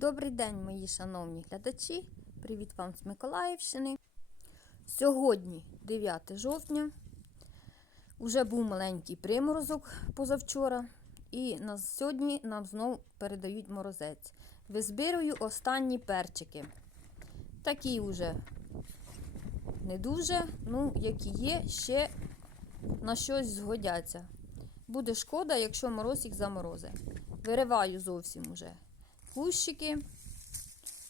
Добрий день, мої шановні глядачі! Привіт вам з Миколаївщини. Сьогодні 9 жовтня. Уже був маленький приморозок позавчора, і на сьогодні нам знову передають морозець. Визбирую останні перчики. Такі вже не дуже, ну, які є, ще на щось згодяться. Буде шкода, якщо мороз їх заморозе. Вириваю зовсім уже кущики.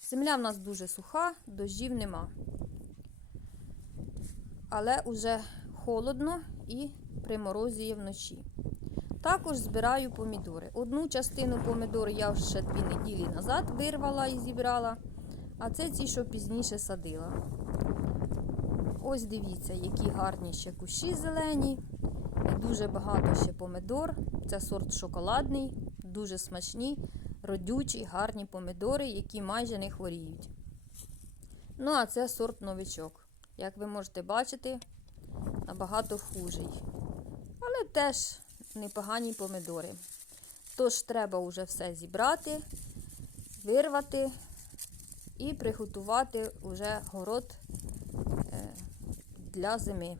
Земля в нас дуже суха, дощів нема. Але вже холодно і приморозує вночі. Також збираю помідори. Одну частину помідор я ще дві неділі назад вирвала і зібрала, а це ті, що пізніше садила. Ось дивіться, які гарні ще кущі зелені. Дуже багато ще помидор. Це сорт шоколадний, дуже смачні, родючі, гарні помидори, які майже не хворіють. Ну, а це сорт новичок. Як ви можете бачити, набагато хужий. Але теж непогані помидори. Тож треба вже все зібрати, вирвати і приготувати вже город е, для зими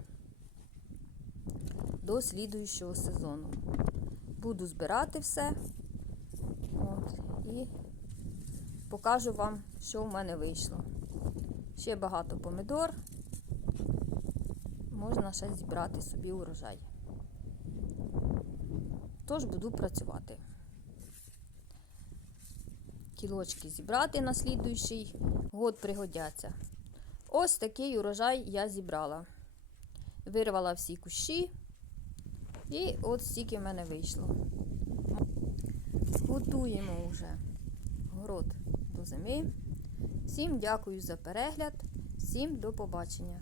до слідуючого сезону. Буду збирати все і покажу вам, що в мене вийшло. Ще багато помидор. Можна ще зібрати собі урожай. Тож буду працювати. Кілочки зібрати на слідуючий год пригодяться. Ось такий урожай я зібрала. Вирвала всі кущі, і от стільки в мене вийшло. Готуємо вже город до зими. Всім дякую за перегляд, всім до побачення.